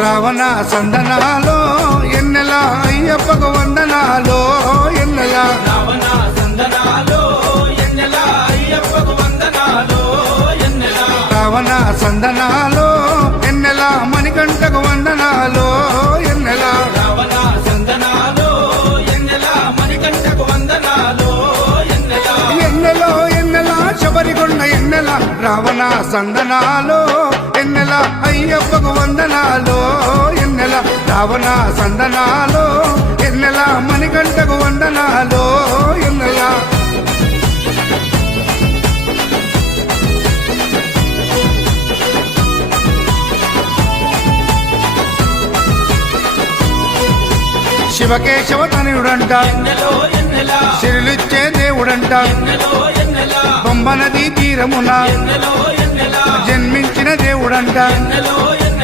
రావణ సందనాలో ఎన్నెల అయ్యప్పకు వందనాలో ఎన్నెల రావణ సందనాలో ఎన్నెల అయ్యప్పకు వందనాలో ఎన్నెల రావణ సందనాలో ఎన్నెల మణికంఠకు వందనాలో ఎన్నెల రావణ సందనాలో ఎన్నెల మణికంఠకు వందనాలో ఎన్నెల ఎన్నెలో ఎన్నెల శబరికొండ ఎన్నెల రావణ సందనాలో ఎన్నెల అయ్యప్పకు వందనాలో ఎన్నెల రావణ సందనాలో ఎన్నెల మణికంఠకు వందనాలో ఎన్నెల శివకేశవ తనయుడంట ఎన్నెలో ఎన్నెల సిరులిచ్చే దేవుడంట ఎన్నెలో ఎన్నెల బొంబ నదీ తీరమున ఎన్నెలో ఎన్నెల జన్మించిన దేవుడంట ఎన్నెలో ఎన్నెల